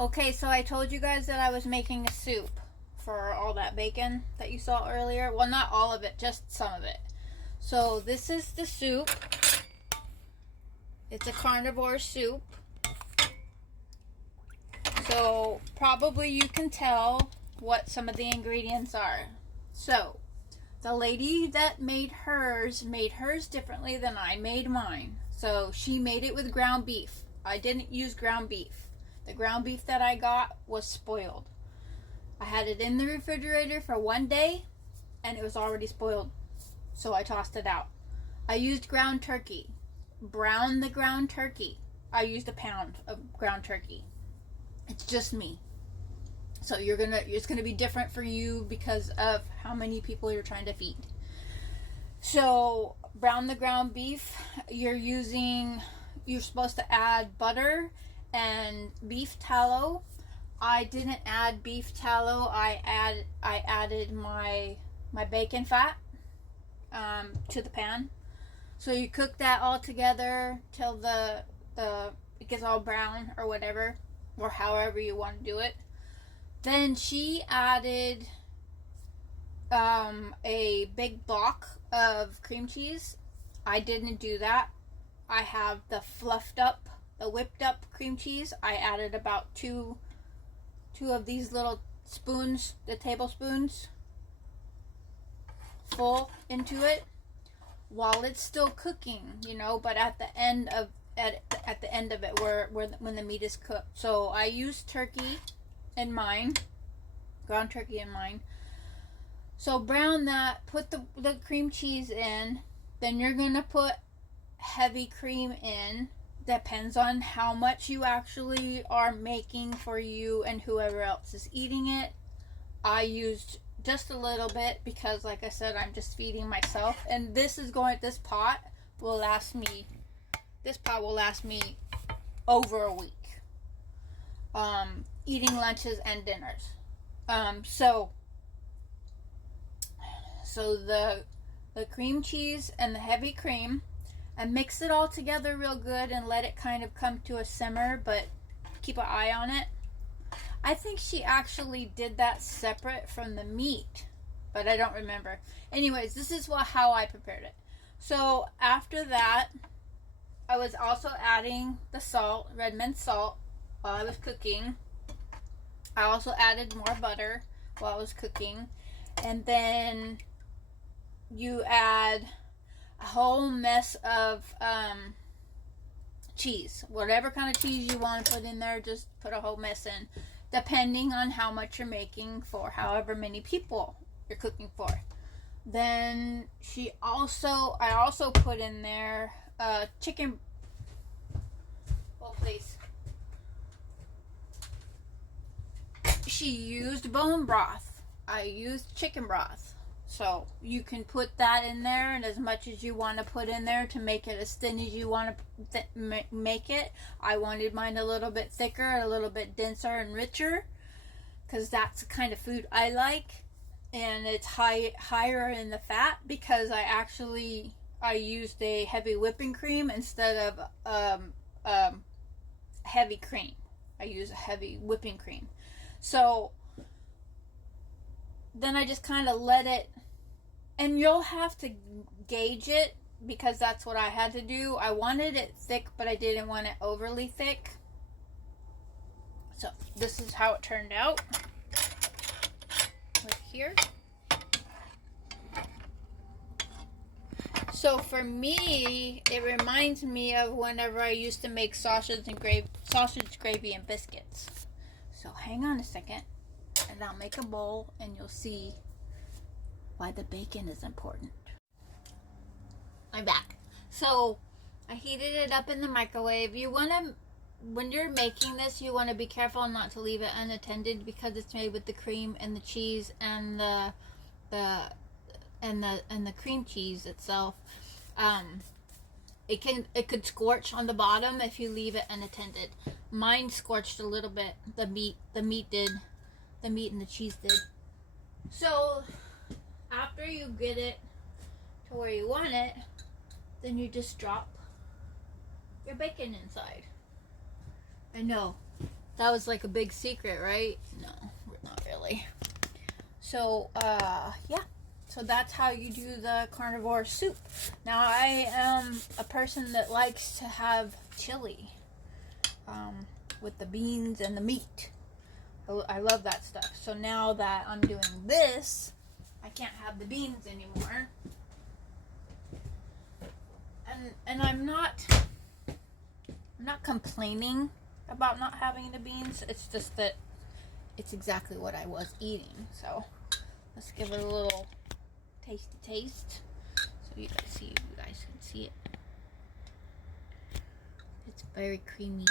Okay, so I told you guys that I was making a soup for all that bacon that you saw earlier. Well, not all of it, just some of it. So this is the soup. It's a carnivore soup. So probably you can tell what some of the ingredients are. So the lady that made hers differently than I made mine. So she made it with ground beef. I didn't use ground beef. The ground beef that I got was spoiled. I had it in the refrigerator for one day and it was already spoiled. So I tossed it out. I used ground turkey. Brown the ground turkey. I used a pound of ground turkey. It's just me. So it's gonna be different for you because of how many people you're trying to feed. So brown the ground beef. You're supposed to add butter and beef tallow. I didn't add beef tallow. I added my bacon fat to the pan. So you cook that all together till it gets all brown or whatever, or however you want to do it. Then she added a big block of cream cheese. I didn't do that. I have the whipped up cream cheese. I added about two of these little spoons, the tablespoons, full into it while it's still cooking, but at the end of it where when the meat is cooked. So I used turkey in mine, ground turkey in mine. So brown that, put the cream cheese in, then you're gonna put heavy cream in. Depends on how much you actually are making for you and whoever else is eating it. I used just a little bit because, like I said, I'm just feeding myself. And this pot will last me over a week. Eating lunches and dinners. So the cream cheese and the heavy cream, and mix it all together real good and let it kind of come to a simmer, but keep an eye on it. I think she actually did that separate from the meat, but I don't remember. Anyways, this is how I prepared it. So after that, I was also adding the salt, red mint salt, while I was cooking. I also added more butter while I was cooking. And then you add a whole mess of cheese. Whatever kind of cheese you want to put in there, just put a whole mess in, depending on how much you're making for however many people you're cooking for. Then I also put in there chicken. Oh, please. She used bone broth. I used chicken broth. So you can put that in there, and as much as you want to put in there to make it as thin as you want to make it. I wanted mine a little bit thicker, a little bit denser and richer, because that's the kind of food I like. And it's higher in the fat because I used a heavy whipping cream instead of heavy cream. I use a heavy whipping cream. So then I just kind of let it, and you'll have to gauge it because that's what I had to do. I wanted it thick, but I didn't want it overly thick. So this is how it turned out. Right here. So for me, it reminds me of whenever I used to make sausage, gravy, and biscuits. So hang on a second, and I'll make a bowl, and you'll see why the bacon is important. I'm back. So I heated it up in the microwave. When you're making this, you want to be careful not to leave it unattended because it's made with the cream and the cheese and the cream cheese itself. It could scorch on the bottom if you leave it unattended. Mine scorched a little bit. The meat did. The meat and the cheese did. So after you get it to where you want it, then you just drop your bacon inside. I know, That was like a big secret, right? No, not really. So, yeah. So that's how you do the carnivore soup. Now, I am a person that likes to have chili with the beans and the meat. I love that stuff. So now that I'm doing this, I can't have the beans anymore. And I'm not complaining about not having the beans. It's just that it's exactly what I was eating. So let's give it a little taste so you guys can see it. It's very creamy.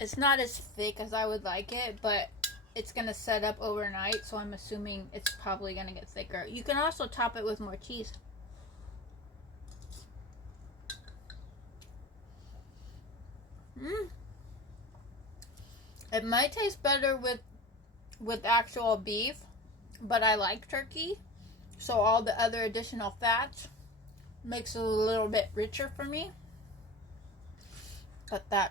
It's not as thick as I would like it, but it's gonna set up overnight, so I'm assuming it's probably gonna get thicker. You can also top it with more cheese. It might taste better with actual beef, but I like turkey, so all the other additional fats makes it a little bit richer for me. But the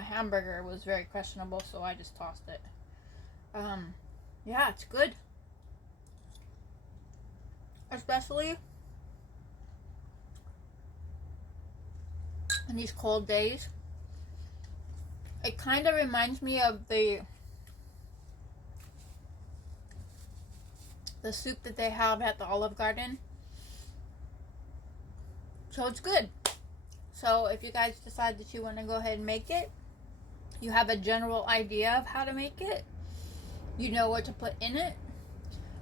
hamburger was very questionable, so I just tossed it. Yeah, it's good, especially in these cold days. It kind of reminds me of the soup that they have at the Olive Garden. So it's good. So if you guys decide that you want to go ahead and make it, you have a general idea of how to make it. You know what to put in it.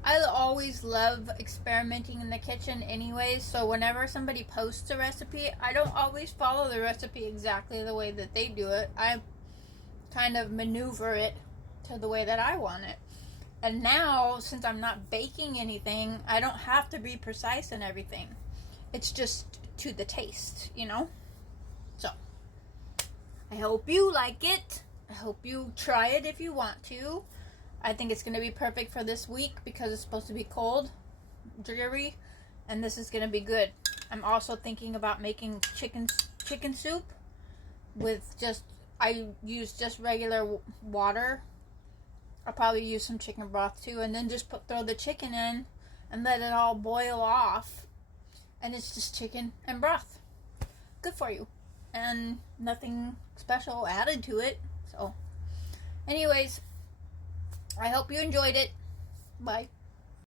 I always love experimenting in the kitchen anyways, so whenever somebody posts a recipe, I don't always follow the recipe exactly the way that they do it. I kind of maneuver it to the way that I want it. And now, since I'm not baking anything, I don't have to be precise in everything. It's just to the taste, you know? So, I hope you like it. I hope you try it if you want to. I think it's going to be perfect for this week because it's supposed to be cold, dreary, and this is going to be good. I'm also thinking about making chicken soup with I use just regular water. I'll probably use some chicken broth too, and then just throw the chicken in and let it all boil off, and it's just chicken and broth. Good for you, and nothing special added to it. So anyways, I hope you enjoyed it. Bye.